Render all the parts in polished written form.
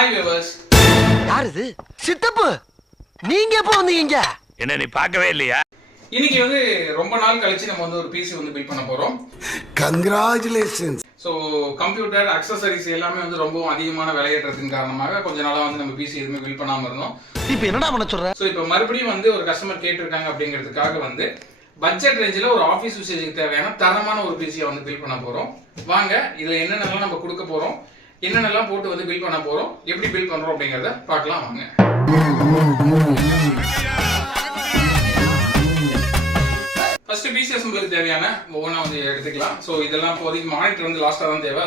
Hi viewers. யார் இது? சித்தப்பு, நீங்க எப்போ வந்தீங்க? என்ன நீ பார்க்கவே இல்லையா? இன்னைக்கு வந்து ரொம்ப நாள் கழிச்சு நம்ம வந்து ஒரு பிசி வந்து பில்ட் பண்ண போறோம். கங்க்ராச்சுலேஷன்ஸ். ஸோ கம்ப்யூட்டர் அக்சசரிஸ் எல்லாமே வந்து ரொம்ப அதிகமான விலையேற்றத்தின் காரணமாக கொஞ்ச நாளாக வந்து நம்ம பிசி எதுவுமே பில்ட் பண்ணாமல் இருந்தோம். இப்போ என்னடா பண்ண சொல்ற? ஸோ இப்போ மறுபடியும் வந்து ஒரு கஸ்டமர் கேட்டிருக்காங்க அப்படிங்கிறதுக்காக வந்து பட்ஜெட் ரேஞ்சில் ஒரு ஆஃபீஸ் யூசேஜுக்கு தேவையான தரமான ஒரு பிசியை வந்து பில்ட் பண்ண போகிறோம். வாங்க இதில் என்னென்னலாம் நம்ம கொடுக்க போகிறோம், என்னென்னலாம் போட்டு வந்து பில்ட் பண்ண போகிறோம், எப்படி பில்ட் பண்ணுறோம் அப்படிங்கிறத பார்க்கலாம் வாங்க. ஃபர்ஸ்ட் பிசி அசம்பிளுக்கு தேவையான ஒவ்வொன்றா வந்து எடுத்துக்கலாம். ஸோ இதெல்லாம் இப்போதைக்கு மானிட்டர் வந்து லாஸ்ட்டாக தான் தேவை.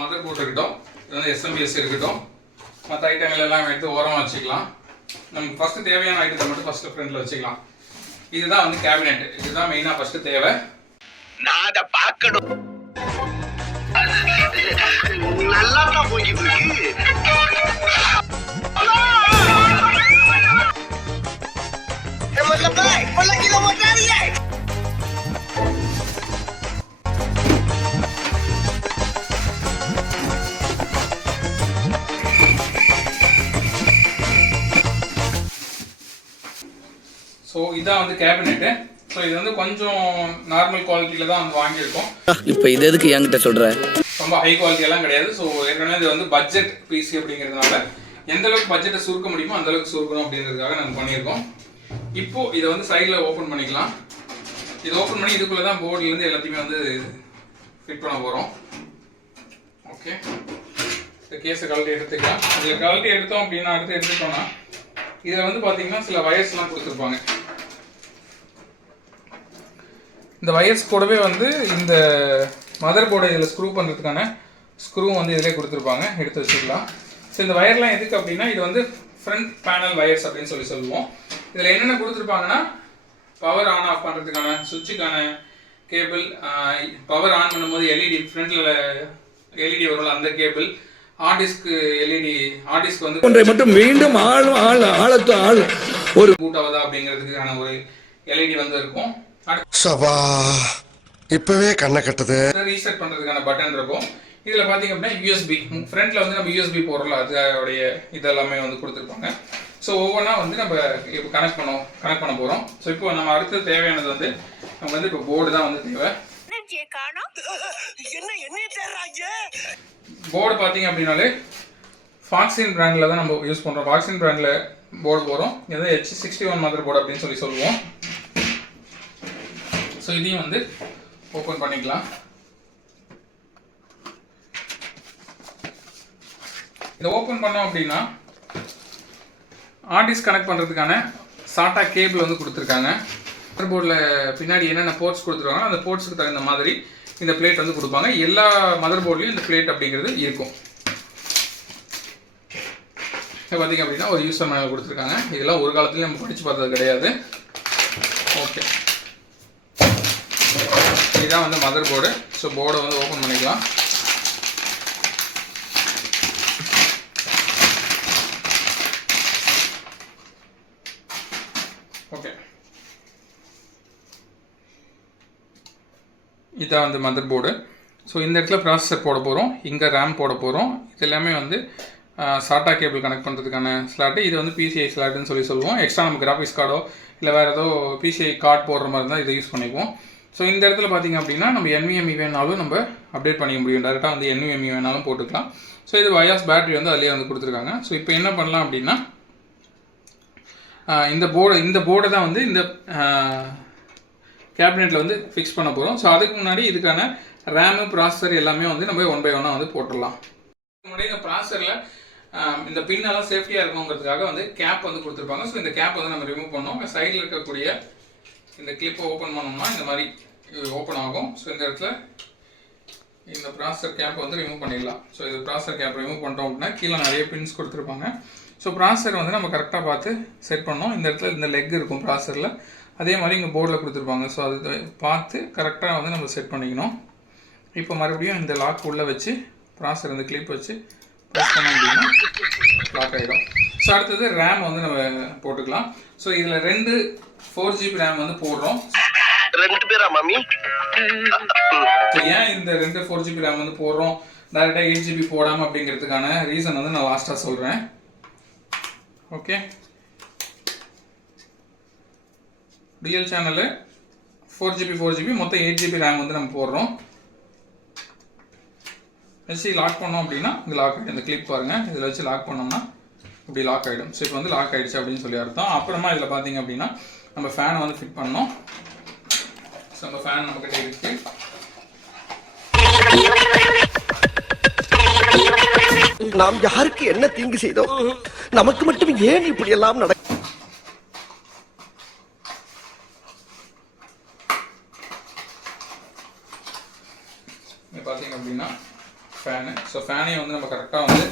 மதர் போர்ட் இருக்கட்டும், இது வந்து எஸ்எம்பிஎஸ் இருக்கட்டும், மற்ற ஐட்டங்கள் எல்லாம் எடுத்து ஓரமாக வச்சுக்கலாம். நமக்கு ஃபர்ஸ்ட் தேவையான ஐட்டத்தை மட்டும் ஃபர்ஸ்ட் ஃப்ரண்ட்ல வச்சுக்கலாம். இதுதான் வந்து கேபினெட், இதுதான் மெயினாக ஃபர்ஸ்ட் தேவை. நான் அதை பார்க்கணும். நல்லா தான் போய்கிட்டு இருக்கு. ஸோ இதான் வந்து கேபினெட்டு. ஸோ இது வந்து கொஞ்சம் நார்மல் குவாலிட்டியில் தான் வந்து வாங்கியிருக்கோம். இப்போ இது எதுக்கு என்கிட்ட சொல்ற? ரொம்ப ஹை குவாலிட்டியெல்லாம் கிடையாது. ஸோ ஏற்கனவே இது வந்து பட்ஜெட் பிசி அப்படிங்கிறதுனால எந்த அளவுக்கு பட்ஜெட்டை சுருக்க முடியுமோ அந்த அளவுக்கு சுருக்கணும் அப்படிங்கிறதுக்காக நாங்கள் பண்ணியிருக்கோம். இப்போ இதை வந்து சைடில் ஓப்பன் பண்ணிக்கலாம். இது ஓப்பன் பண்ணி இதுக்குள்ளே தான் போர்ட்லேருந்து எல்லாத்தையுமே வந்து ஃபிட் பண்ண போகிறோம். ஓகே, இந்த கேஸை கழட்டி எடுத்துக்கலாம். இதில் கழட்டி எடுத்தோம் அப்படின்னா அடுத்து எடுத்துட்டோம்னா இதில் வந்து பார்த்தீங்கன்னா சில வயர்ஸ்லாம் கொடுத்துருப்பாங்க. இந்த வயர்ஸ் கூடவே வந்து இந்த மதர் போர்டை இதில் ஸ்க்ரூ பண்ணுறதுக்கான ஸ்க்ரூ வந்து இதிலே கொடுத்துருப்பாங்க, எடுத்து வச்சுக்கலாம். ஸோ இந்த வயர்லாம் எதுக்கு அப்படின்னா இது வந்து ஃப்ரண்ட் பேனல் வயர்ஸ் அப்படின்னு சொல்லுவோம். இதில் என்னென்ன கொடுத்துருப்பாங்கன்னா பவர் ஆன் ஆஃப் பண்ணுறதுக்கான சுவிட்சுக்கான கேபிள், பவர் ஆன் பண்ணும்போது எல்இடி ஃப்ரண்ட்டில் எல்இடி வரும்ல அந்த கேபிள், ஹார்ட் டிஸ்க்கு எல்இடி, ஹார்ட் டிஸ்க் வந்து ஒன்றை மட்டும் மீண்டும் ஆள் ஒரு பூட் ஆகுதா அப்படிங்கிறதுக்கான ஒரு எல்இடி வந்து இருக்கும். சபா, இப்பவே கண்ணை கட்டுது. ரீசெட் பண்றதுக்கான பட்டன் இருக்கும். இதுல பாத்தீங்க அப்படின்னா யூஎஸ்பி, ஃப்ரண்ட்ல வந்து நம்ம யூஎஸ்பி போடுறோம்ல அதோடைய இதெல்லாமே வந்து கொடுத்துருப்பாங்க. ஸோ ஒவ்வொன்றா வந்து நம்ம இப்போ கனெக்ட் பண்ண போறோம். ஸோ இப்போ நம்ம அடுத்து தேவையானது வந்து நம்ம வந்து இப்போ போர்டு தான் வந்து தேவை. போர்டு பார்த்தீங்க அப்படின்னாலே ஃபாக்ஸின் பிராண்டில் தான் நம்ம யூஸ் பண்ணுறோம். ஃபாக்ஸின் பிராண்டில் போர்டு போகிறோம். இது H61 மதர் போர்டு அப்படின்னு சொல்லுவோம். ஸோ இதையும் வந்து ஓப்பன் பண்ணிக்கலாம். இதை ஓப்பன் பண்ணோம் அப்படின்னா ஆர்டிஸ்க் கனெக்ட் பண்ணுறதுக்கான சாட்டா கேபிள் வந்து கொடுத்துருக்காங்க. மதர் போர்டில் பின்னாடி என்னென்ன போர்ட்ஸ் கொடுத்துருக்காங்க அந்த போர்ட்ஸுக்கு தகுந்த மாதிரி இந்த பிளேட் வந்து கொடுப்பாங்க. எல்லா மதர் போர்ட்லேயும் இந்த பிளேட் அப்படிங்கிறது இருக்கும். பார்த்தீங்க அப்படின்னா ஒரு யூசர் மேனுவல் கொடுத்துருக்காங்க. இதெல்லாம் ஒரு காலத்துலேயும் நம்ம படித்து பார்த்தது கிடையாது. ஓகே, இதுதான் வந்து மதர் போர்டு. ஸோ போர்டை வந்து ஓப்பன் பண்ணிக்கலாம். ஓகே, இதான் வந்து மதர் போர்டு. ஸோ இந்த இடத்துல ப்ராசஸர் போட போகிறோம், இங்கே ரேம் போட போகிறோம். இது எல்லாமே வந்து சாட்டா கேபிள் கனெக்ட் பண்ணுறதுக்கான ஸ்லாட்டு. இது வந்து பிசிஐ ஸ்லாட்டுன்னு சொல்லுவோம். எக்ஸ்ட்ரா நம்ம கிராஃபிக்ஸ் கார்டோ இல்லை வேறு ஏதோ பிசிஐ கார்டு போடுற மாதிரி இருந்தால் இதை யூஸ் பண்ணிக்குவோம். ஸோ இந்த இடத்துல பார்த்தீங்க அப்படின்னா நம்ம NVMe வேணாலும் நம்ம அப்டேட் பண்ணிக்க முடியும். டேரெக்டாக வந்து NVMe வேணாலும் போட்டுக்கலாம். ஸோ இது வயாஸ் பேட்டரி வந்து அதிலே வந்து கொடுத்துருக்காங்க. ஸோ இப்போ என்ன பண்ணலாம் அப்படின்னா இந்த போர்டை தான் வந்து இந்த கேபினெட்டில் வந்து ஃபிக்ஸ் பண்ண போகிறோம். ஸோ அதுக்கு முன்னாடி இதுக்கான ரேமு ப்ராசஸர் எல்லாமே வந்து நம்ம 1 by 1 வந்து போட்டுடலாம். முன்னாடி இந்த ப்ராசஸரில் இந்த பின்னெல்லாம் சேஃப்டியாக இருக்கணுங்கிறதுக்காக வந்து கேப் வந்து கொடுத்துருப்பாங்க. ஸோ இந்த கேப் வந்து நம்ம ரிமூவ் பண்ணோம். சைடில் இருக்கக்கூடிய இந்த கிளிப்பை ஓப்பன் பண்ணோம்னா இந்த மாதிரி ஓப்பன் ஆகும். ஸோ இந்த இடத்துல இந்த ப்ராசஸர் கேப் வந்து ரிமூவ் பண்ணிடலாம். ஸோ இது ப்ராசஸர் கேப் ரிமூவ் பண்ணிட்டோம் அப்படின்னா கீழே நிறைய பின்ஸ் கொடுத்துருப்பாங்க. ஸோ ப்ராசஸர் வந்து நம்ம கரெக்டாக பார்த்து செட் பண்ணோம். இந்த இடத்துல இந்த லெக் இருக்கும் ப்ராசஸரில், அதே மாதிரி இங்கே போர்டில் கொடுத்துருப்பாங்க. ஸோ அது பார்த்து கரெக்டாக வந்து நம்ம செட் பண்ணிக்கணும். இப்போ மறுபடியும் இந்த லாக் உள்ளே வச்சு ப்ராசஸர் இந்த கிளிப் வச்சு ப்ரெஸ் பண்ணோம் அப்படின்னா லாக் ஆகிடும். ஸோ அடுத்தது ரேம் வந்து நம்ம போட்டுக்கலாம். ஸோ இதில் 2 4GB ரேம் வந்து போடுறோம். 2 பேரா மாமி? ஏன் இந்த 2 4GB ரேம் வந்து போடுறோம் டேரெக்டாக 8GB போடாமல் அப்படிங்கிறதுக்கான ரீசன் வந்து நான் லாஸ்ட்டாக சொல்கிறேன். ஓகே, ரியல் சேனலு 4GB மொத்தம் 8GB ரேம் வந்து நம்ம போடுறோம். வச்சு லாக் பண்ணோம் அப்படின்னா இது லாக் ஆகிடும். இந்த கிளிப் பாருங்கள், இதில் வச்சு லாக் பண்ணோம்னா இப்படி லாக் ஆகிடும். ஸோ இப்போ வந்து லாக் ஆகிடுச்சு அப்படின்னு சொல்லி அர்த்தம். அப்புறமா இதில் பார்த்தீங்க அப்படின்னா நம்ம ஃபேனை வந்து ஃபிட் பண்ணோம். ஸோ நம்ம ஃபேன் நம்மக்கிட்ட இருக்கு. நாம் யாருக்கு என்ன தீங்கு செய்தோம்? நமக்கு மட்டும் ஏன் இப்படி எல்லாம் நடக்கும்? பார்த்தீங்க அப்படின்னா ஃபேனு. ஸோ ஃபேனையும் வந்து நம்ம கரெக்டாக வந்து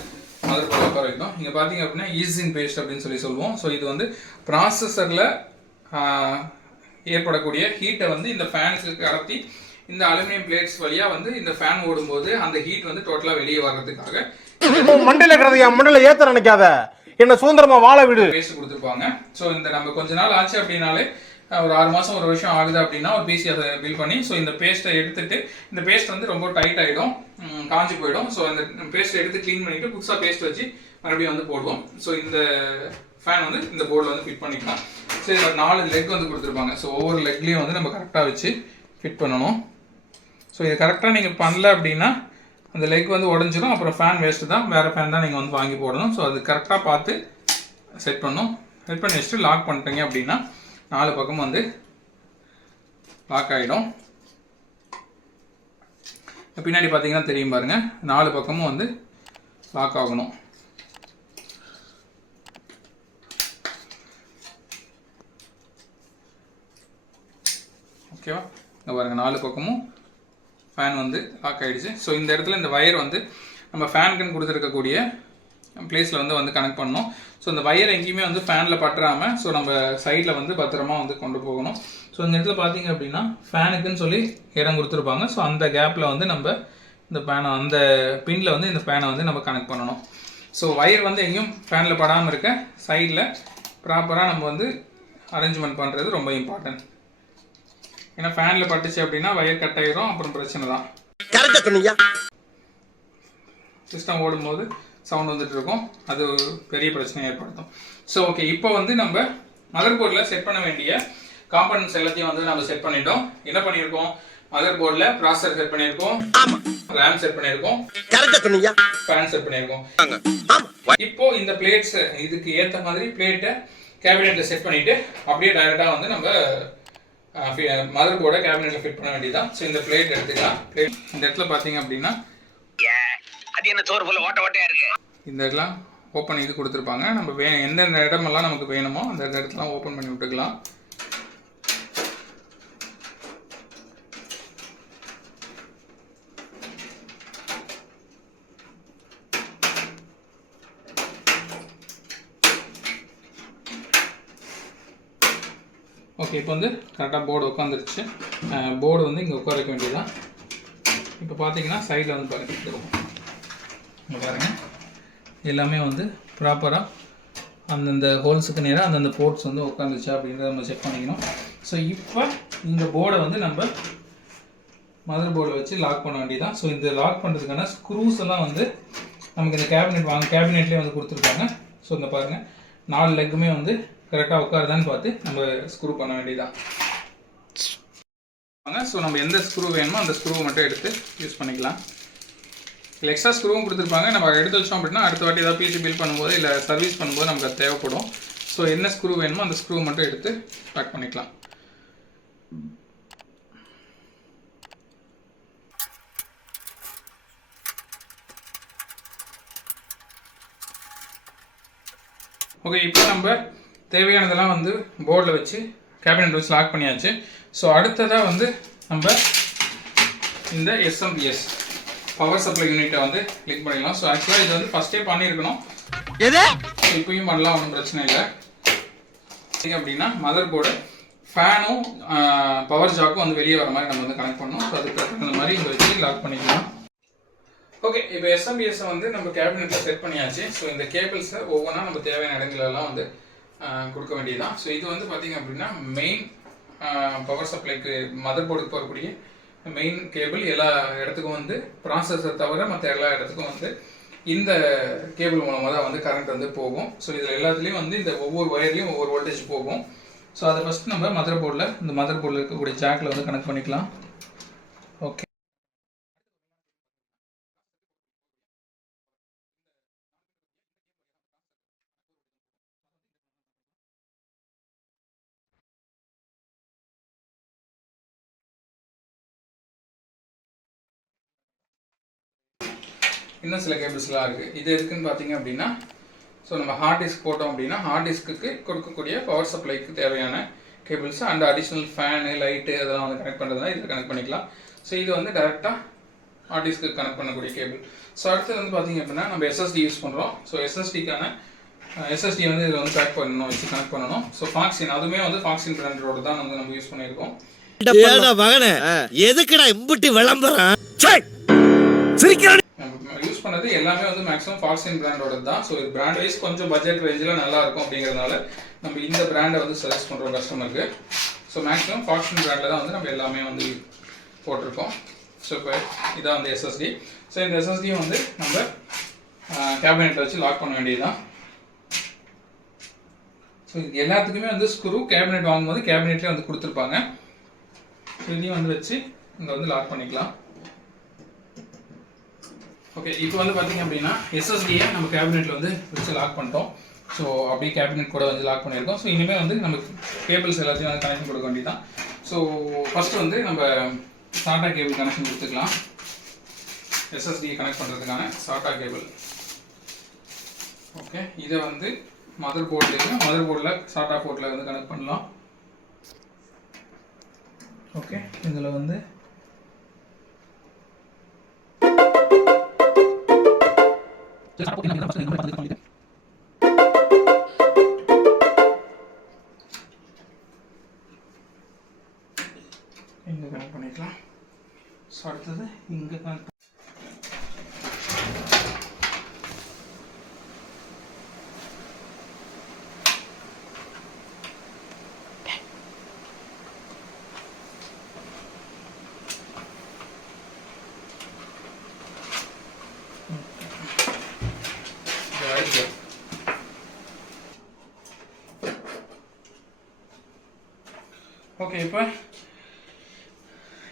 மதர் போர்டில் உட்கார வைக்கணும். இங்கே பார்த்தீங்க அப்படின்னா ஈஸின் பேஸ்ட் அப்படின்னு சொல்லி சொல்லுவோம். ஸோ இது வந்து ப்ராசஸரில் ஏற்படக்கூடிய ஹீட்டை வந்து இந்த ஃபேனுக்கு கடத்தி இந்த அலுமினியம் பிளேட்ஸ் வழியாக வந்து இந்த ஃபேன் ஓடும்போது அந்த ஹீட் வந்து டோட்டலாக வெளியே வர்றதுக்காக மண்டையில் இருக்கிறது என் மண்டையில் ஏற்ற நினைக்காத, என்ன சுதந்திரமா வாழ விடு பேஸ்ட் கொடுத்துருப்பாங்க. ஸோ இந்த நம்ம கொஞ்ச நாள் ஆச்சு அப்படின்னாலே ஒரு 6 மாதம் 1 வருஷம் ஆகுது அப்படின்னா ஒரு பிசி அதை பில் பண்ணி ஸோ இந்த பேஸ்ட்டை எடுத்துட்டு இந்த பேஸ்ட் வந்து ரொம்ப டைட் ஆகிடும், காஞ்சி போயிடும். ஸோ அந்த பேஸ்ட்டை எடுத்து க்ளீன் பண்ணிட்டு புதுசாக பேஸ்ட் வச்சு மறுபடியும் வந்து போடுவோம். ஸோ இந்த ஃபேன் வந்து இந்த போர்டில் வந்து ஃபிட் பண்ணிக்கலாம். ஸோ இதில் 4 லெக் வந்து கொடுத்துருப்பாங்க. ஸோ ஒவ்வொரு லெக்லேயும் வந்து நம்ம கரெக்டாக வச்சு ஃபிட் பண்ணணும். ஸோ இது கரெக்டாக நீங்கள் பண்ணல அப்படின்னா அந்த லெக் வந்து உடஞ்சிடும். அப்புறம் ஃபேன் வேஸ்ட்டு தான், வேறு ஃபேன் தான் நீங்கள் வந்து வாங்கி போடணும். ஸோ அது கரெக்டாக பார்த்து செட் பண்ணணும். செட் பண்ணி வச்சுட்டு லாக் பண்ணிட்டீங்க அப்படின்னா 4 பக்கம் வந்து லாக் ஆகிடும். பின்னாடி பார்த்தீங்கன்னா தெரியும் பாருங்கள், 4 பக்கமும் வந்து லாக் ஆகணும். ஓகேவா, இங்கே பாருங்கள் 4 பக்கமும் ஃபேன் வந்து லாக் ஆகிடுச்சு. ஸோ இந்த இடத்துல இந்த வயர் வந்து நம்ம ஃபேனுக்குன்னு கொடுத்துருக்கக்கூடிய பிளேஸில் வந்து கனெக்ட் பண்ணணும். ஸோ இந்த வயர் எங்கேயுமே வந்து ஃபேனில் பட்டுறாமல் ஸோ நம்ம சைடில் வந்து பத்திரமா வந்து கொண்டு போகணும். ஸோ இந்த இடத்துல பார்த்தீங்க அப்படின்னா ஃபேனுக்குன்னு சொல்லி இடம் கொடுத்துருப்பாங்க. ஸோ அந்த கேப்பில் வந்து நம்ம இந்த ஃபேனை அந்த பின்னில் வந்து இந்த ஃபேனை வந்து நம்ம கனெக்ட் பண்ணணும். ஸோ வயர் வந்து எங்கேயும் ஃபேனில் படாமல் இருக்க சைடில் ப்ராப்பராக நம்ம வந்து அரேஞ்ச்மெண்ட் பண்ணுறது ரொம்ப இம்பார்ட்டன்ட். ஏன்னா ஃபேனில் பட்டுச்சு அப்படின்னா வயர் கட் ஆகிரும், அப்புறம் பிரச்சனை தான். கரெக்டாக சொன்னீங்க. சிஸ்டம் ஓடும்போது சவுண்ட் வந்துட்டு இருக்கும், அது பெரிய பிரச்சனை ஏற்படுத்தும். ஸோ ஓகே, இப்போ வந்து நம்ம மதர் போர்டில் செட் பண்ண வேண்டிய காம்பனன்ட்ஸ் எல்லாத்தையும் வந்து நம்ம செட் பண்ணிட்டோம். என்ன பண்ணியிருக்கோம், மதர் போர்டில் ப்ராசஸர் செட் பண்ணியிருக்கோம், ரேம் செட் பண்ணியிருக்கோம், கரெக்டாக சொன்னீங்க, ஃபேன் செட் பண்ணியிருக்கோம். இப்போ இந்த பிளேட்ஸ் இதுக்கு ஏற்ற மாதிரி பிளேட்டை கேபினெட்ல செட் பண்ணிட்டு அப்படியே டைரெக்டாக வந்து நம்ம மதர் போர்டை கேபினெட்ல ஃபிட் பண்ண வேண்டியதான். ஸோ இந்த பிளேட் எடுத்துக்கலாம். பிளேட் இந்த இடத்துல பார்த்தீங்க அப்படின்னா அது என்ன சோறு போல ஓட்ட ஓட்டையா இருக்கு. இந்த இடலாம் ஓப்பன் இது கொடுத்துருப்பாங்க. நம்ம எந்தெந்த இடமெல்லாம் நமக்கு வேணுமோ அந்த இடத்துலாம் ஓப்பன் பண்ணி விட்டுக்கலாம். ஓகே, இப்போ வந்து கரெக்டாக போர்டு உட்காந்துருச்சு. போர்டு வந்து இங்கே உட்கார வைக்க வேண்டியதுதான். இப்போ பார்த்தீங்கன்னா சைடில் வந்து பாருங்கள், இங்கே பாருங்கள் எல்லாமே வந்து ப்ராப்பராக அந்தந்த ஹோல்ஸுக்கு நேராக அந்தந்த போர்ட்ஸ் வந்து உட்காந்துச்சா அப்படின்றத நம்ம செக் பண்ணிக்கணும். ஸோ இப்போ இந்த போர்டை வந்து நம்ம மதர் போர்டை வச்சு லாக் பண்ண வேண்டியதான். ஸோ இந்த லாக் பண்ணுறதுக்கான ஸ்க்ரூஸ் எல்லாம் வந்து நமக்கு இந்த கேபினெட்லேயே வந்து கொடுத்துருப்பாங்க. ஸோ இந்த பாருங்கள் 4 லெக்குமே வந்து கரெக்டாக உட்காருதான்னு பார்த்து நம்ம ஸ்க்ரூ பண்ண வேண்டியதான். ஸோ நம்ம எந்த ஸ்க்ரூ வேணுமோ அந்த ஸ்க்ரூவை மட்டும் எடுத்து யூஸ் பண்ணிக்கலாம். இல்லை எக்ஸ்ட்ரா ஸ்க்ரூவும் கொடுத்துருப்பாங்க. நம்ம எடுத்து வச்சோம் அப்படின்னா அடுத்த வாட்டி ஏதாவது பிசி பில் பண்ணும்போது இல்லை சர்வீஸ் பண்ணும்போது நமக்கு அது தேவைப்படும். ஸோ என்ன ஸ்க்ரூ வேணுமோ அந்த ஸ்க்ரூ மட்டும் எடுத்து பேக் பண்ணிக்கலாம். ஓகே, இப்போ நம்ம தேவையானதெல்லாம் வந்து போர்டில் வச்சு கேபினெட் வச்சு லாக் பண்ணியாச்சு. ஸோ அடுத்ததாக வந்து நம்ம இந்த எஸ்எம்பிஎஸ் பவர் சப்ளை யூனிட்டை வந்து கிளிக் பண்ணிடலாம். ஸோ ஆக்சுவலாக இது வந்து ஃபஸ்ட்டே பண்ணியிருக்கணும், இப்பயும் பண்ணலாம், ஒன்றும் பிரச்சனை இல்லை. அப்படின்னா மதர் போர்டு ஃபேனும் பவர் ஜாக்கும் வந்து வெளியே வர மாதிரி நம்ம வந்து கனெக்ட் பண்ணணும். ஸோ அதுக்கு தகுந்த மாதிரி இங்கே வச்சு லாக் பண்ணிக்கலாம். ஓகே, இப்போ எஸ்எம்பிஎஸை வந்து நம்ம கேபினெட்டில் செட் பண்ணியாச்சு. ஸோ இந்த கேபிள்ஸை ஒவ்வொன்றா நம்ம தேவையான இடங்களெல்லாம் வந்து கொடுக்க வேண்டியதுதான். ஸோ இது வந்து பார்த்திங்க அப்படின்னா மெயின் பவர் சப்ளைக்கு மதர் போர்டுக்கு போகக்கூடிய மெயின் கேபிள் எல்லா இடத்துக்கும் வந்து ப்ராசஸர் தவிர மற்ற எல்லா இடத்துக்கும் வந்து இந்த கேபிள் மூலமாக தான் வந்து கரண்ட் வந்து போகும். ஸோ இதில் எல்லாத்துலேயும் வந்து இந்த ஒவ்வொரு ஒயர்லேயும் ஒவ்வொரு வோல்டேஜ் போகும். ஸோ அதை ஃபஸ்ட்டு நம்ம மதர் போர்டில் இருக்கக்கூடிய ஜாக்கில் வந்து கனெக்ட் பண்ணிக்கலாம். ஓகே, இன்னும் சில கேபிள்ஸ்லாம் இருக்குது. இது எதுக்குன்னு பார்த்தீங்க அப்படின்னா, ஸோ நம்ம ஹார்ட் டிஸ்க் போட்டோம் அப்படின்னா ஹார்ட் டிஸ்க்கு கொடுக்கக்கூடிய பவர் சப்ளைக்கு தேவையான cables and additional fan light அதெல்லாம் வந்து கனெக்ட் பண்ணுறதுனா இதில் கனெக்ட் பண்ணிக்கலாம். ஸோ இது வந்து டேரெக்டாக ஹார்ட் டிஸ்க்கு கனெக்ட் பண்ணக்கூடிய கேபிள். ஸோ அடுத்து வந்து பார்த்தீங்க அப்படின்னா நம்ம எஸ்எஸ்டி யூஸ் பண்ணுறோம். ஸோ எஸ்எஸ்டி வந்து இதில் வந்து பேக் பண்ணணும், வச்சு கனெக்ட் பண்ணணும். ஸோ ஃபாக்ஸின், அதுவுமே வந்து ஃபாக்ஸின் பிராண்டோட தான் வந்து நம்ம யூஸ் பண்ணியிருக்கோம். எதுக்குடா இம்புட்டி விளம்பரம் நம்ம யூஸ் பண்ணது எல்லாமே வந்து மேக்ஸிமம் ஃபாக்ஸின் பிராண்டோட தான். ஸோ இது பிராண்ட் வைஸ் கொஞ்சம் பட்ஜெட் ரேஞ்சில் நல்லா இருக்கும் அப்படிங்கிறதுனால நம்ம இந்த பிராண்டை வந்து சஜஸ்ட் பண்ணுறோம் கஸ்டமருக்கு. ஸோ மேக்ஸிமம் ஃபாக்ஸின் பிராண்டில் தான் வந்து நம்ம எல்லாமே வந்து போட்டிருக்கோம். ஸோ இப்போ இதான் வந்து எஸ்எஸ்டி. ஸோ இந்த எஸ்எஸ்டியும் வந்து நம்ம கேபினெட்டில் வச்சு லாக் பண்ண வேண்டியதுதான். ஸோ இது எல்லாத்துக்குமே வந்து ஸ்க்ரூ கேபினெட் வாங்கும்போது கேபினெட்லேயே வந்து கொடுத்துருப்பாங்க. ஸோ இதையும் வந்து வச்சு இங்கே வந்து லாக் பண்ணிக்கலாம். ஓகே, இப்போ வந்து பார்த்தீங்க அப்படின்னா எஸ்எஸ்டியை நம்ம கேபினெட்டில் வந்து வச்சு லாக் பண்ணிட்டோம். ஸோ அப்படியே கேபினெட் கூட வந்து லாக் பண்ணியிருக்கோம். ஸோ இனிமேல் வந்து நம்ம கேபிள்ஸ் எல்லாத்தையும் வந்து கனெக்ஷன் கொடுக்க வேண்டியதான். ஸோ ஃபஸ்ட்டு வந்து நம்ம சாட்டா கேபிள் கனெக்ஷன் கொடுத்துக்கலாம். எஸ்எஸ்டியை கனெக்ட் பண்ணுறதுக்கான சாட்டா கேபிள். ஓகே, இதை வந்து மதர் போர்டில் சாட்டா போர்ட்டில் வந்து கனெக்ட் பண்ணலாம். ஓகே, இதில் வந்து இங்கே கனெக்ட் பண்ணிக்கலாம். ஸோ அடுத்தது இங்கே கனெக்ட் ஓகே. இப்போ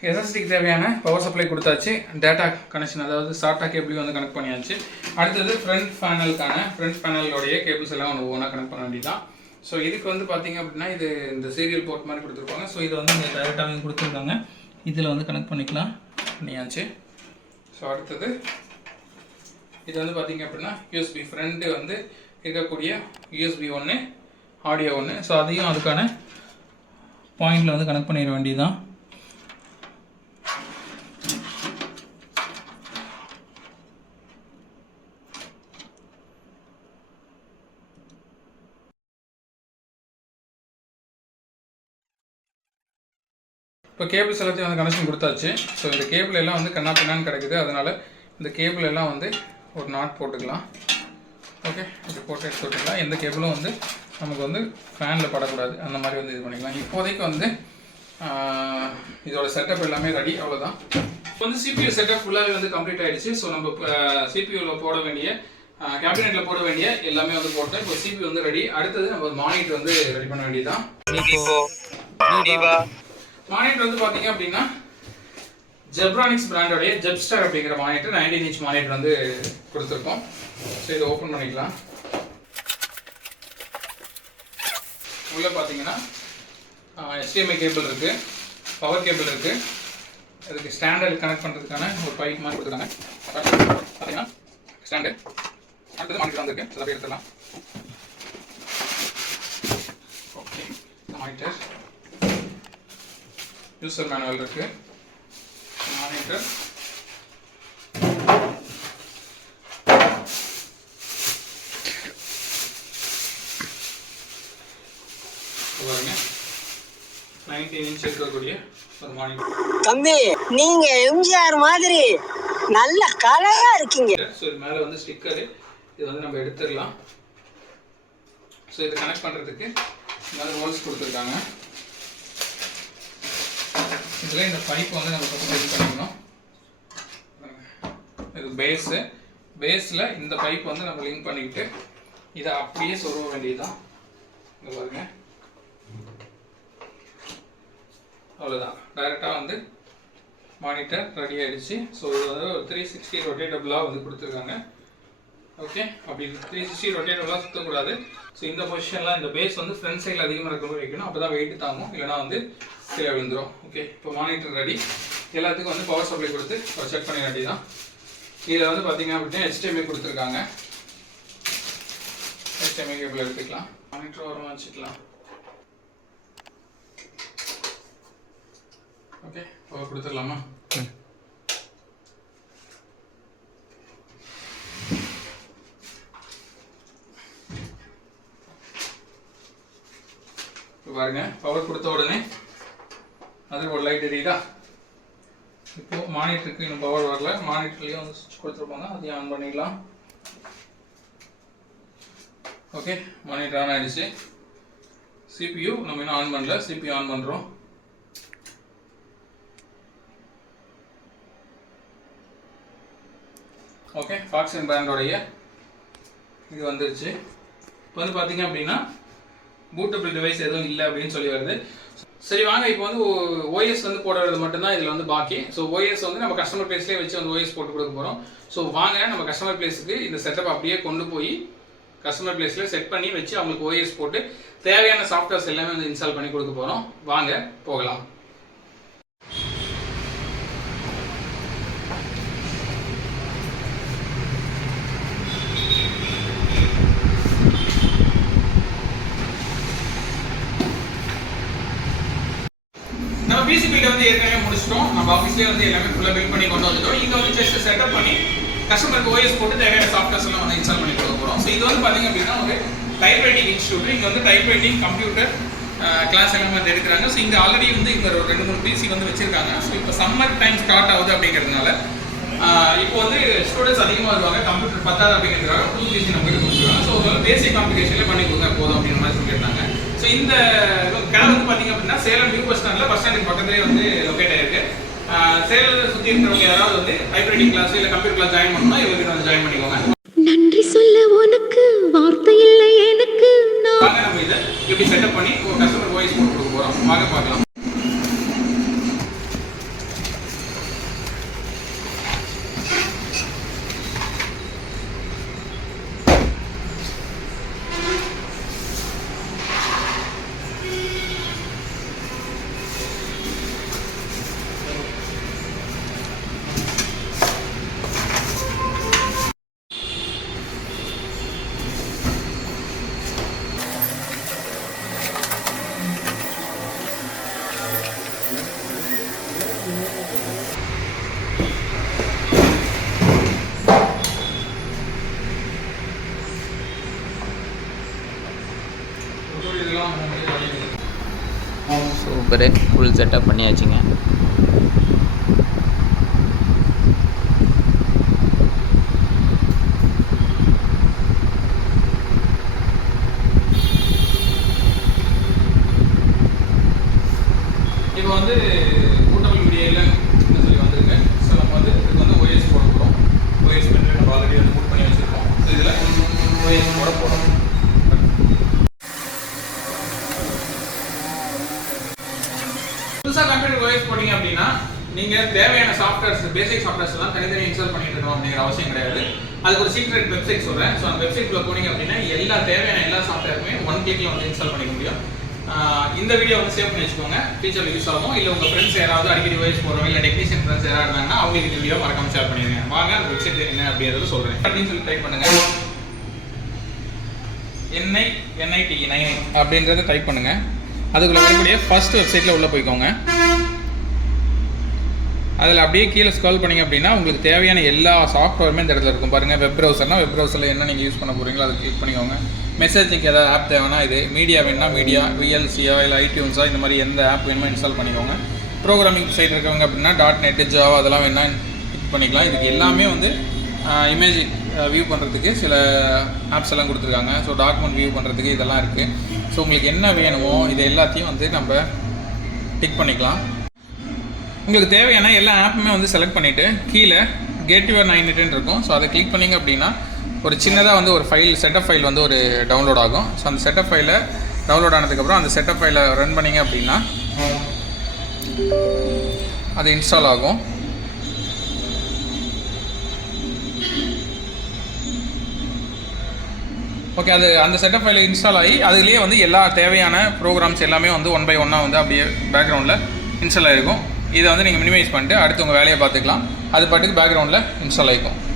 எஸ்எஸ்டிக்கு தேவையான பவர் சப்ளை கொடுத்தாச்சு. டேட்டா கனெக்ஷன், அதாவது சாட்டா கேபிளையும் வந்து கனெக்ட் பண்ணியாச்சு. அடுத்தது ஃப்ரண்ட் பேனலோடைய கேபிள்ஸ் எல்லாம் ஒன்று ஒவ்வொன்றா கனெக்ட் பண்ண வேண்டியதான். ஸோ இதுக்கு வந்து பார்த்தீங்க அப்படின்னா இது இந்த சீரியல் போர்ட் மாதிரி கொடுத்துருப்பாங்க. ஸோ இதை வந்து இங்கே டேரெக்டாக கொடுத்துருக்காங்க. இதில் வந்து கனெக்ட் பண்ணியாச்சு. ஸோ அடுத்தது இது வந்து பார்த்தீங்க அப்படின்னா யூஎஸ்பி ஃப்ரண்ட்டு வந்து இருக்கக்கூடிய யூஎஸ்பி ஒன்று, ஆடியோ ஒன்று. ஸோ அதையும் அதுக்கான பாயிண்டில் வந்து கனெக்ட் பண்ணிட வேண்டியதுதான். இப்போ கேபிள்ஸ் எல்லாத்தையும் வந்து கனெக்ஷன் கொடுத்தாச்சு. ஸோ இந்த கேபிள் எல்லாம் வந்து கண்ணா பின்னான்னு கிடைக்குது. அதனால் இந்த கேபிள் எல்லாம் வந்து ஒரு நாட் போட்டுக்கலாம். ஓகே, இது போட்டு எடுத்து விட்டுக்கலாம். எந்த கேபிளும் வந்து நமக்கு வந்து ஃபேனில் படக்கூடாது, அந்த மாதிரி வந்து இது பண்ணிக்கலாம். இப்போதைக்கு வந்து இதோட செட்டப் எல்லாமே ரெடி, அவ்வளோதான். இப்போ வந்து சிபியூ செட்டப் ஃபுல்லாகவே வந்து கம்ப்ளீட் ஆகிடுச்சு. ஸோ நம்ம சிபியூவில் போட வேண்டிய கேபினெட்டில் போட வேண்டிய எல்லாமே வந்து போட்டோம். இப்போ சிபியூ வந்து ரெடி. அடுத்தது நம்ம மானிட்டர் வந்து ரெடி பண்ண வேண்டியதுதான். மானிட்டர் வந்து பார்த்தீங்க அப்படின்னா ஜெப்ரானிக்ஸ் பிராண்டோடைய ஜெப்ஸ்டார் அப்படிங்கிற மானிட்டர் 19 இன்ச் மானிட்டர் வந்து கொடுத்துருக்கோம். ஸோ இதை ஓப்பன் பண்ணிக்கலாம். உள்ளே பார்த்தீங்கன்னா HDMI கேபிள் இருக்குது, பவர் கேபிள் இருக்குது. அதுக்கு ஸ்டாண்டர்ட் கனெக்ட் பண்ணுறதுக்கான ஒரு பைப் மாதிரி கொடுத்துருக்காங்க. பார்த்தீங்கன்னா ஸ்டாண்டு. அடுத்தது மானிட்டர் வந்துருக்கு, சில பேர் எடுத்துடலாம். ஓகே, மானிட்டர் யூசர் மேனுவல் இருக்குது. மானிட்டர் பாருங்க, 19 இன்ச் இருக்கக்கூடிய ஒரு மானிட்டர். தம்பி, நீங்க எம்ஜிஆர் மாதிரி நல்ல கலரா இருக்கீங்க. ஸோ இது மேலே வந்து ஸ்டிக்கரு, இது வந்து நம்ம எடுத்துடலாம். ஸோ இதை கனெக்ட் பண்ணுறதுக்கு மேலே ஹோல்ஸ் கொடுத்துருக்காங்க. இதில் இந்த பைப்பை வந்து நம்ம ஃபஸ்ட் ரெடி பண்ணிக்கணும். இது பேஸில் இந்த பைப் வந்து நம்ம லிங்க் பண்ணிக்கிட்டு இதை அப்படியே சொருக வேண்டியதுதான். இங்கே பாருங்க, அவ்வளோதான். டைரெக்டாக வந்து மானிட்டர் ரெடி ஆகிடுச்சு. ஸோ இது வந்து 360 ரொட்டேட்டபிளாக வந்து கொடுத்துருக்காங்க. ஓகே, அப்படி 360 ரொட்டேட்டபிளாக சுற்றக்கூடாது. ஸோ இந்த பொசிஷனில் இந்த பேஸ் வந்து ஃப்ரண்ட் சைடில் அதிகமாக இருக்கிற மாதிரி வைக்கணும். அப்போ தான் வெயிட் தாங்கும், இல்லைனா வந்து கீழே விழுந்துடும். ஓகே, இப்போ மானிட்டர் ரெடி. எல்லாத்துக்கும் வந்து பவர் சப்ளை கொடுத்து செக் பண்ண வேண்டியதான். இதில் வந்து பார்த்தீங்க அப்படின்னா HDMI கொடுத்துருக்காங்க. HDMI கேபிள் எடுத்துக்கலாம். மானிட்டர் ஓரமாக வச்சுக்கலாம். ஓகே, பவர் கொடுத்துடலாமா? பாருங்க, பவர் கொடுத்த உடனே அது ஒரு லைட் எரியுதா. இப்போ மானிட்டருக்கு இன்னும் பவர் வரல. மானிட்டர்லேயும் வந்து சுவிட்ச் கொடுத்துருப்பாங்க, அதையும் ஆன் பண்ணிடலாம். ஓகே, மானிட்டர் ஆன் ஆகிடுச்சு. CPU நம்ம இன்னும் ஆன் பண்ணல, CPU ஆன் பண்ணுறோம். ஓகே, ஃபாக்ஸன் பிராண்டோடைய இது வந்துருச்சு. இப்போ வந்து பார்த்தீங்க அப்படின்னா பூட்டபிள் டிவைஸ் எதுவும் இல்லை அப்படின்னு சொல்லி வருது. சரி வாங்க, இப்போ வந்து OS வந்து போடுறது மட்டும்தான் இதில் வந்து பாக்கி. ஸோ OS வந்து நம்ம கஸ்டமர் பிளேஸ்லேயே வச்சு வந்து OS போட்டு கொடுக்க போகிறோம். ஸோ வாங்க, நம்ம கஸ்டமர் பிளேஸுக்கு இந்த செட்டப் அப்படியே கொண்டு போய் கஸ்டமர் பிளேஸில் செட் பண்ணி வச்சு அவங்களுக்கு OS போட்டு தேவையான சாஃப்ட்வேர்ஸ் எல்லாமே வந்து இன்ஸ்டால் பண்ணி கொடுக்க போகிறோம். வாங்க போகலாம். பிசி பில்ட் வந்து ஏற்கனவே முடிச்சிட்டோம். நம்ம ஆஃபீஸ்லேயே வந்து எல்லாமே ஃபுல்லாக பில்ட் பண்ணி கொண்டு வந்துட்டோம். இங்கே வந்து ஜஸ்ட் செட்டப் பண்ணி கஸ்டமருக்கு OS போட்டு தேவையான சாஃப்ட்வேர்ஸ் எல்லாம் வந்து இன்ஸ்டால் பண்ணி கொடுக்க போகிறோம். ஸோ இது வந்து பார்த்தீங்க அப்படின்னா ஒரு டைப் ரைட்டிங் இன்ஸ்டியூட். இங்கே வந்து டைப் ரைட்டிங், கம்ப்யூட்டர் கிளாஸ் எல்லாமே வந்து எடுக்கிறாங்க. ஸோ இங்கே ஆல்ரெடி வந்து இங்கே ஒரு 2-3 பிசி வந்து வச்சிருக்காங்க. ஸோ இப்போ சம்மர் டைம் ஸ்டார்ட் ஆகுது அப்படிங்கிறதுனால இப்போ வந்து ஸ்டூடெண்ட்ஸ் அதிகமாக வருவாங்க. கம்ப்யூட்டர் பத்தாது அப்படிங்கிறதுக்காக புது பிசி நம்ம கொடுத்துருக்காங்க. ஸோ ஒரு பேசிக் காம்ப்ளிகேஷன்லேயே பண்ணி கொடுங்க போதும் அப்படிங்கிற மாதிரி சொல்லியிருந்தாங்க. ஸோ இந்த கடை வந்து பார்த்தீங்க அப்படின்னா சேலம் நியூ பஸ் ஸ்டாண்டில் பஸ் ஸ்டாண்டுக்கு பக்கத்துலேயே வந்து லொக்கேட் ஆயிருக்கு. சேலத்தை சுற்றி இருக்கிறவங்க யாராவது வந்து டைப்ரைட்டிங் கிளாஸ் இல்லை கம்ப்யூட்டர் கிளாஸ் ஜாயின் பண்ணணும்னா இவங்க வந்து ஜாயின் பண்ணிக்கோங்க. நன்றி சொல்ல உனக்கு வார்த்தை இல்லை எனக்கு. வாங்க நம்ம இதை எப்படி செட்டப் பண்ணி ஒரு கஸ்டமர் வாய்ஸ் போட்டு கொடுக்க போகிறோம். வாங்க பார்க்கலாம். சூப்பரு, ஃபுல் செட்டப் பண்ணியாச்சுங்க. இப்போ வந்து கூட்டமல் மீடியாவில் என்ன சொல்லி வந்திருக்கு. ஸோ நம்ம வந்து இதுக்கு வந்து OS போட போகிறோம். OS பண்ணி நம்ம ஆல்ரெடி வந்து புக் பண்ணி வச்சுருக்கோம். ஸோ இதில் OS போட போகிறோம். புதுசாக கம்ப்யூட்டர் OS போட்டிங்க அப்படின்னா நீங்கள் தேவையான சாஃப்ட்வேர்ஸ், பேசிக் சாஃப்ட்வேர்ஸ் எல்லாம் தனித்தனியாக இன்ஸ்டால் பண்ணிட்டு இருக்கணும் அப்படிங்கிற அவசியம் கிடையாது. அதுக்கு ஒரு சீக்ரெட் வெப்சைட் சொல்கிறேன். ஸோ அந்த வெப்சைட்டில் போனீங்க அப்படின்னா தேவையான எல்லா சாஃப்ட்வேருமே 1 கிளிக்கில் வந்து இன்ஸ்டால் பண்ணிக்க முடியும். இந்த வீடியோ வந்து சேவ் பண்ணி வச்சுக்கோங்க, ஃபியூச்சரில் யூஸ் ஆகும். இல்லை உங்கள் ஃப்ரெண்ட்ஸ் யாராவது அடிக்கடி OS போகிறவங்க இல்லை டெக்னீஷியன் ஃப்ரெண்ட்ஸ் யாராவது இருந்தாங்கன்னா அவங்களுக்கு இந்த வீடியோ மறக்காம ஷேர் பண்ணிடுங்க. வாங்க அந்த வெப்சைட் என்ன அப்படிங்கிறத சொல்கிறேன் அப்படின்னு சொல்லி டைப் பண்ணுங்க. NIT அப்படின்றத டைப் பண்ணுங்க. அதுக்குள்ள வரக்கூடிய ஃபர்ஸ்ட் வெப்சைட்டில் உள்ளே போய்க்கோங்க. அதில் அப்படியே கீழே ஸ்க்ரால் பண்ணிங்க அப்படின்னா உங்களுக்கு தேவையான எல்லா சாஃப்ட்வேருமே இந்த இடத்துல இருக்கும். பாருங்கள், வெப் ப்ரௌசர்னால் வெப் ப்ரௌசரில் என்ன நீங்கள் யூஸ் பண்ண போகிறீங்களோ அதை கிளிக் பண்ணிக்கோங்க. மெசேஜுக்கு ஏதாவது ஆப் தேவைன்னா இது, மீடியா வேணுன்னா மீடியா, VLC-யா இல்லை iTunes-ஆ இந்த மாதிரி எந்த ஆப் வேணுமோ இன்ஸ்டால் பண்ணிக்கோங்க. ப்ரோக்ராமிங் சைட் இருக்கவங்க அப்படின்னா .NET, Java அதெல்லாம் வேணா கிளிக் பண்ணிக்கலாம். இதுக்கு எல்லாமே வந்து இமேஜ் வியூ பண்ணுறதுக்கு சில ஆப்ஸ் எல்லாம் கொடுத்துருக்காங்க. ஸோ டாக்குமெண்ட் வியூ பண்ணுறதுக்கு இதெல்லாம் இருக்குது. ஸோ உங்களுக்கு என்ன வேணுமோ இது எல்லாத்தையும் வந்து நம்ம டிக் பண்ணிக்கலாம். உங்களுக்கு தேவையான எல்லா ஆப்புமே வந்து செலக்ட் பண்ணிவிட்டு கீழே கெட் யுவர் 9 இருக்கும். ஸோ அதை கிளிக் பண்ணிங்க அப்படின்னா ஒரு சின்னதாக வந்து ஒரு ஃபைல் செட்டப் ஃபைல் வந்து ஒரு டவுன்லோட் ஆகும். ஸோ அந்த செட்டப் ஃபைலை டவுன்லோட் ஆனதுக்கப்புறம் அந்த செட்டப் ஃபைலை ரன் பண்ணிங்க அப்படின்னா அது இன்ஸ்டால் ஆகும். ஓகே, அது அந்த செட்டப் ஃபைல் இன்ஸ்டால் ஆகி அதுலேயே வந்து எல்லா தேவையான ப்ரோக்ராம்ஸ் எல்லாமே வந்து 1 by 1 வந்து அப்படியே பேக்ரவுண்டில் இன்ஸ்டால் ஆகிருக்கும். இதை வந்து நீங்கள் மினிமைஸ் பண்ணிட்டு அடுத்து உங்கள் வேலையை பார்த்துக்கலாம். அது பாட்டுக்கு பேக்ரவுண்டில் இன்ஸ்டால் ஆகிக்கும்.